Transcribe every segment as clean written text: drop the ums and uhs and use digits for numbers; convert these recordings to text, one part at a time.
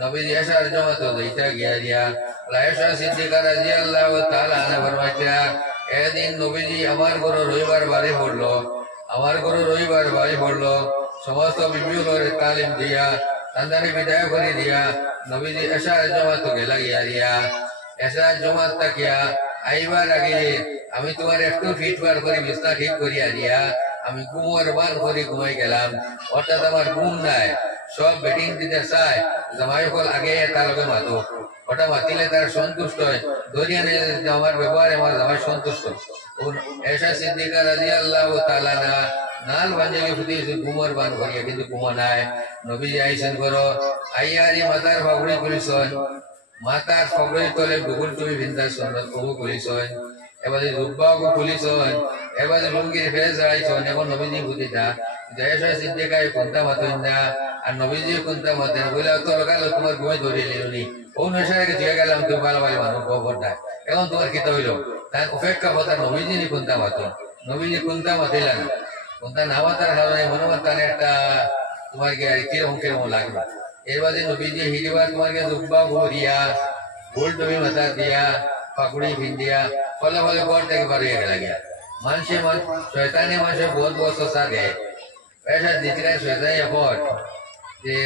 নবীজি আসার জমাতো যাইতা গিয়া দিয়া আয়েশা সিদ্দিকা রাদিয়াল্লাহু তাআলা আনহা ফরমাইতা এদিন নবীজি আমার ঘরে রবিবার বারে পড়লো, আমার ঘরে রবিবার বারে পড়লো, সমস্ত বিবিগুলোর তালিম দিয়া তান্দারে বিদায় করে দিয়া নবীজি আসার জমাতো গেলা গিয়া দিয়া আসার জমাত তাকিয়া আইবার আগে আমি তোমার একটু ফিট বার করে বিছনা ঠিক করিয়া দিয়া আমি ঘুমার বান করে ঘুমাই গেলাম। অর্থাৎ আমার ঘুম নাই, সব বেটিং দিতে চায় জামাই হল আগে তার লগে মাতো, ওটা মাতিলে তার সন্তুষ্ট হয়, ধরিয়া নিয়ে আমার ব্যবহারে আমার জামাই সন্তুষ্ট। আয়েশা সিদ্দিকা রাদিয়াল্লাহু তাআলা আনহা নাল বাঞ্জালি ফুটিয়েছে ঘুমার বান করিয়া, কিন্তু ঘুমা নাই। নবীজি আইসেন করো আইয়ারি মাতার ফাগড়ি করিছেন, মাতার ফাগড়ি তলে গুগল টুবি ভিন্দার সন্ন্যত কবু করিছেন, এবারে রূপবাগু খুলিছেন, এবারে লুঙ্গির ফেরে জড়াইছেন। এখন নবীজি বুঝিতা আয়েশা সিদ্দিকায় কোনটা মাতেন না, আর নবীজি কোনটা মাতেন বলে তো লগালো তোমার ঘুমাই ধরে নিলি ও নেশাকে দিয়ে গেলাম তুমি ভালো ভালো মানুষ খবর নাই, এখন তোমার কিতা হইল তার অপেক্ষা কথা নবীজি কোনটা মাতো, নবীজি কোনটা মাতিলেন কোনটা না মাতার কারণে মনোমাতানে একটা তোমার কিরকম কিরকম লাগলো। এরবারে নবীজি হিরিবার তোমাকে রূপবা ভরিয়া গোল টবি মাথা দিয়া পাকুড়ি ভিন্দিয়া ফলে ফলে ঘর থেকে বাড়িয়ে গেলা গিয়া মানুষে শয়তানে মানুষের বহুত বহুত শশা দেয় পয়সা দিতে শয়তানি এখন যে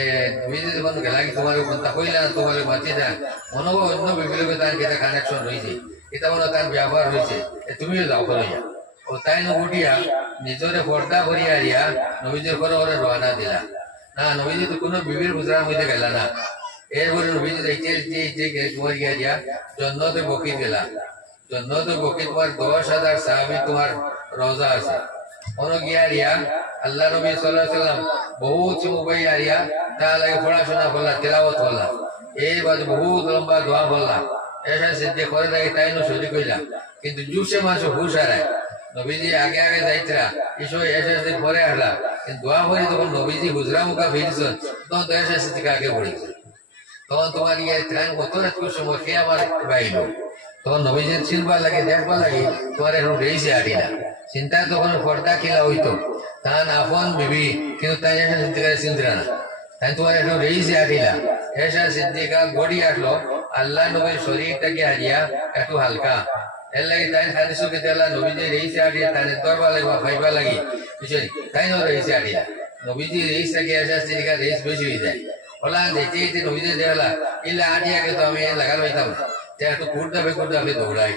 নবীজি যখন গেলা কি তোমার কোনটা কইলা তোমার মাতি না মনোভাব অন্য বিবিলকে তার কিতা কানেকশন রয়েছে, এটা মনে তার ব্যবহার হয়েছে, তুমিও যাও করিয়া ও তাই নবুটিয়া নিজরে পর্দা ভরিয়া দিয়া নবীজির ঘরে ঘরে রওনা দিলা না। নবীজি তো কোনো বিবির গুজরার মধ্যে গেলা না, এরপরে নবীজি তোমার গিয়া দিয়া জন্নতে বকি গেলা, জন্নতে বকি তোমার 10,000 সাহাবী তোমার রওজা আছে মনো গিয়া দিয়া আল্লাহ নবী সাল্লাল্লাহু আলাইহি সাল্লাম বহুত মুবাই আরিয়া তা লাগে পড়াশোনা করলা, তেলাওয়াত করলা, এই বাদ বহুত লম্বা দোয়া করলা। এসা সিদ্ধি করে লাগে তাই নো শরীর কইলা, কিন্তু জুসে মাস হুশ হারায়। নবীজি আগে আগে যাইতরা ইসো এসা সিদ্ধি পরে আসলা, কিন্তু দোয়া করি তখন নবীজি হুজরা মুখা ফিরছেন তখন তো এসা সিদ্ধিকে আগে পড়েছে, তখন তোমার ইয়ে ত্রাণ কত রাত সময় কে আমার বাইল, তখন নবীজির চিনবার লাগে দেখবার লাগে তোমার এখন রেইছে আড়িলা চিন্তা তখন পর্দা খেলা হইতো তান আপন বিবি, কিন্তু তাই এসা সিদ্ধিকারে চিন্তা না, তাই তোমার একটু রেইছে আড়িলা। এসা সিদ্ধিকা গড়ি আসলো আল্লাহ নবীর শরীরটাকে হারিয়া একটু হালকা এর লাগে তাই সানিসু কে তেলা নবীজি রেইছে আড়িয়া তাই দরবার লাগবা খাইবা লাগি বুঝলি তাই ন রেইছে আড়িলা। নবীজি রেইস থেকে এসা সিদ্ধিকা রেইস বেশি হয়ে যায় ওলা দেখতে দেখতে নবীজি দেখলা ইল্লা আড়িয়াকে তো আমি লাগাল হইতাম না, একটু কুর্তাবে দৌড়াই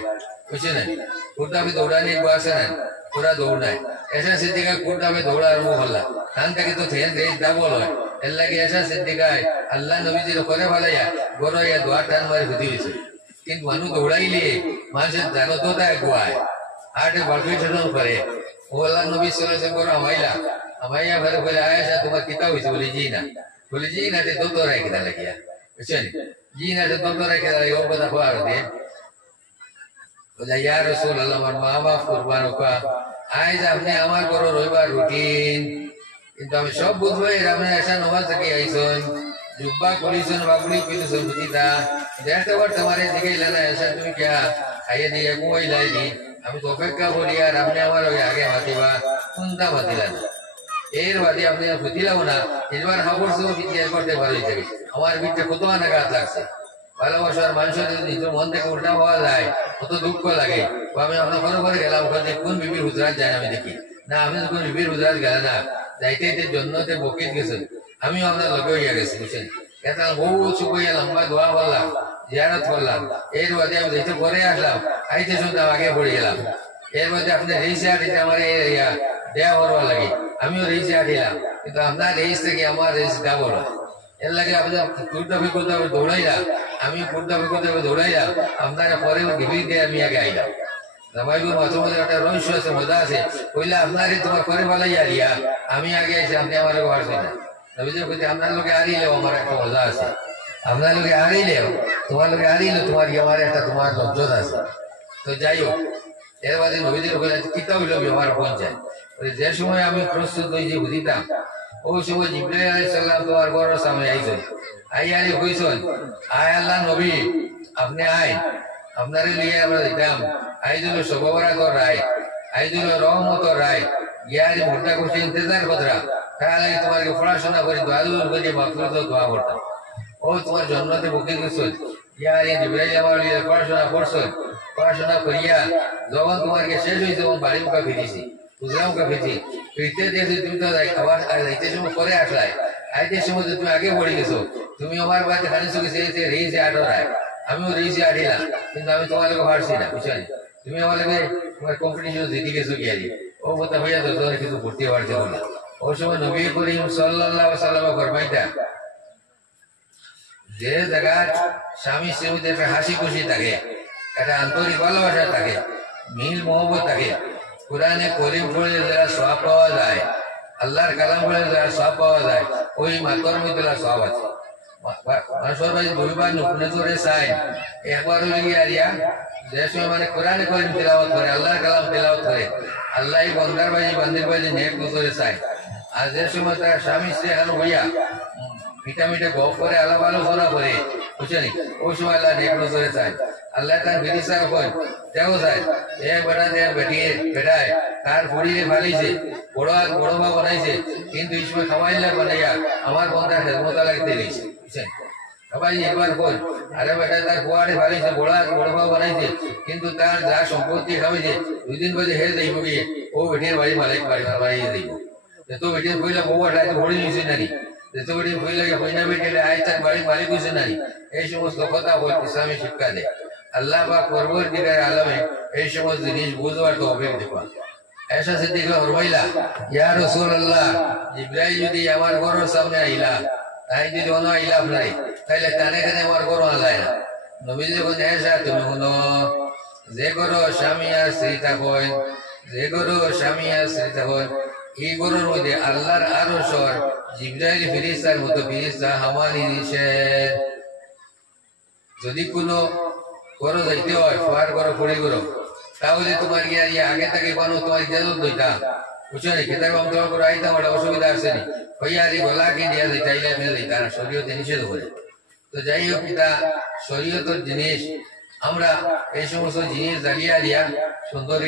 বুঝছে না, কুর্তাবে দৌড়ানি বসে না পুরা দৌড়ায় এসা সিদ্ধিকা কুর্তাবে দৌড়ার মুখ হল্লা তান থেকে তো থেন রেইস ডাবল হয় এর লাগে এসা সিদ্ধিকায় আল্লাহ নবীজির করে ভালাইয়া গড়াইয়া দোয়ার টান মারি বুঝি হয়েছে, কিন্তু মানুষ দৌড়াইলে মানুষের জানো তো তাই গোয়ায় আটে বালবিশন করে ও আল্লাহ নবী সাল্লাল্লাহু আলাইহি আমাইলা আমাইয়া ঘরে বলে আয়েশা তোমার কিতা হয়েছে বলে জি না, বলে জি না তো তোরাই কিনা লাগিয়া বুঝছেন, জি না তো তোরাই কিনা লাগে ও কথা খোয়ার দিয়ে বলে ইয়া রাসূলুল্লাহ আমার মা বাপ কুরবান হোকা আজ আপনি আমার বড় রবিবার রুটিন, কিন্তু আমি সব বুঝবো আপনি এসা নমাজ থেকে আইসন জুব্বা করিছেন বাবুড়ি কইছেন বুঝিতা দেখতে বার তোমার দিকে ইলানা এসা তুমি क्या খাইয়ে দিয়ে ঘুমাইলাই দি আমি তো অপেক্ষা করি আর আপনি আমার আগে মাতিবা কোনটা মাতিলেন এর বাদে আপনি বুঝিলাম না এবার খবর সব বিচার করতে পারি থাকে আমার ভিতরে কত আঘাত লাগছে, ভালোবাসার মানুষের যদি নিজের মন থেকে উল্টা হওয়া যায় কত দুঃখ লাগে। আমি আপনার ঘরে ঘরে গেলাম ওখানে কোন বিবির হুজরাত যায় আমি দেখি না, আপনি কোন বিবির হুজরাত গেলেন না যাইতে জন্নতে বকিত গেছেন আমিও আপনার লগে হইয়া গেছি বুঝছেন, এটা বহু চুকইয়া লম্বা দোয়া করলাম জিয়ারত করলাম, এর বাদে আমি যেতে পরে আসলাম আইতে শুনতাম আগে পড়ে গেলাম, এর মধ্যে আপনি রেইসে আটিতে আমার দেয়া করবার লাগে আমিও রেইসে আটিলাম, কিন্তু আপনার রেইস থেকে আমার রেইস ডাবল হয় এর লাগে আপনার কুর্তাফি করতে হবে দৌড়াইলাম, আমি কুর্তাফি করতে হবে দৌড়াইলাম আপনার পরে ঘিবি দিয়ে আমি আগে আইলাম। জামাইবুর মাঝে মাঝে একটা রহস্য আছে মজা আছে কইলে আপনারই তোমার করে ভালাই আরিয়া আমি আগে আইছি আপনি আমার পারছি না, নবীজি কইতে আপনার লোকে হারিলেও আমার একটা মজা আছে, আপনার লোকে হারিলেও তোমার লোকে হারিলেও তোমার আমার একটা তোমার লজ্জত আছে। তো যাই হোক এর বাদে নবীজির কিতা হইল আমার পৌঁছায় যে সময় আমি প্রস্তুত হয়েছি বুঝিতাম ওই সময় জিবরাইল আলাইহিস সালাম তোমার ঘরের সামনে আইছেন আইয়ারি কইছেন আয় আল্লাহ নবী আপনি আয় আপনারে লিয়ে আমরা দিতাম আইজুল সবরাতর রায় আইজুল রহমতর রায় ইয়ারি মোটা করছে ইন্তজার কতরা তাহলে তোমাকে পড়াশোনা করি দোয়া করি মাফরত দোয়া করতাম ও তোমার জন্মতে বুকিং করছো ইয়ার এই জিব্রাইল আমার পড়াশোনা করছো পড়াশোনা করিয়া যখন তোমার শেষ হয়েছে তখন বাড়ি মুখা ফিরেছি বুঝলাম মুখা ফিরছি ফিরতে দিয়েছি তুমি তো আবার যাইতে সময় পরে আসলাই আইতে সময় তুমি আগে পড়ে গেছো তুমি আমার বাড়িতে খানি চোখে রয়েছে আটরায় আমিও রয়েছি আটিলাম কিন্তু আমি তোমার লোক হারছি না বুঝলি তুমি আমার লোকে তোমার কম্পিটিশন জিতে গেছো গিয়ারি ও কথা হইয়া তো তোমার কিছু ভর্তি হওয়ার জন্য না ওই সময় নবী করিম সাল্লাল্লাহু আলাইহি ওয়াসাল্লাম ফরমাইতা যে জায়গায় স্বামী স্ত্রীর মধ্যে একটা হাসি খুশি থাকে একটা আন্তরিক ভালোবাসা থাকে মিল মহব্বত থাকে কোরআনে করিম পড়ে যারা সওয়াব পাওয়া যায় আল্লাহর কালাম পড়ে যারা সওয়াব পাওয়া যায় ওই মাতর মধ্যে সওয়াব আছে মানুষের ভাই দুইবার নুকুনে ধরে চাই একবার হয়ে গিয়া যে সময় মানে কোরআনে করিম তেলাওয়াত করে আল্লাহর কালাম তেলাওয়াত করে আল্লাহ বন্দার বাজি বান্দির বাজি নেক নজরে চায় আর যে সময় তার স্বামী স্ত্রী এখন হইয়া মিঠা মিঠা গপ করে আলাপ আলোচনা করে বুঝলি ওই সময় আল্লাহ নেক নজরে চায় আল্লাহ তার বিদিশা হয় তেও চায় এ বেটা দেয় বেটিয়ে বেটায় তার ফুড়িয়ে ফালিছে বড় বড় মা বানাইছে কিন্তু এই সময় খাওয়াইলে বানাইয়া আমার বন্ধার হেজমতা লাগতে লেগেছে বুঝছেন সবাই একবার কই আরে বেটা তার কুয়ারে ফালিছে বড় মা বানাইছে কিন্তু তার যা সম্পত্তি খাওয়াইছে 2 দিন বাদে হেরে দেব গিয়ে ও বেটির বাড়ি মালিক বাড়ি দেব তো বেটির কইলা বউ আটাই ভরি নিছে নানি তো বেটি কই লাগে হইনা বেটিলে আই তার বাড়ি মালিক হইছে নানি এই সমস্ত কথা বল ইসলামী শিক্ষা দেয় আল্লাহ পাক পরবর্তীকালে আলমে এই সমস্ত জিনিস বুঝবার তৌফিক দিবা ऐसा सिद्दीक फरमाइला या রাসূলুল্লাহ জিবরাইল যদি আমার ঘরের সামনে আইলা তাই যদি কোনো আইলা নাই তাইলে কানে কানে আমার ঘর আলায় না নবীজি কোন এসা তুমি কোনো যে করো স্বামী আর স্ত্রী থাকোয় যে করো স্বামী আর স্ত্রী থাকোয় এই ঘরের মধ্যে আল্লাহর আরশের জিবরাইল ফেরেশতার মতো ফেরেশতা হামালি নিষেধ যদি কোনো করো যাইতে হয় ফার করো পড়ে করো তাহলে তোমার গিয়ে আগে থেকে কোনো তোমার ইজাজত দইতা বুঝছো নি খেতে কম তোমার করে আইতাম একটা অসুবিধা আছে নি হইয়া দি গলা কি দিয়া যাইতাইলে মেলে যাইতা না শরীয়তে নিষেধ করে তো যাই হোক এটা শরীয়তের জিনিস আমরা এই সমস্ত জিনিস জ্বালিয়া দিয়া সুন্দর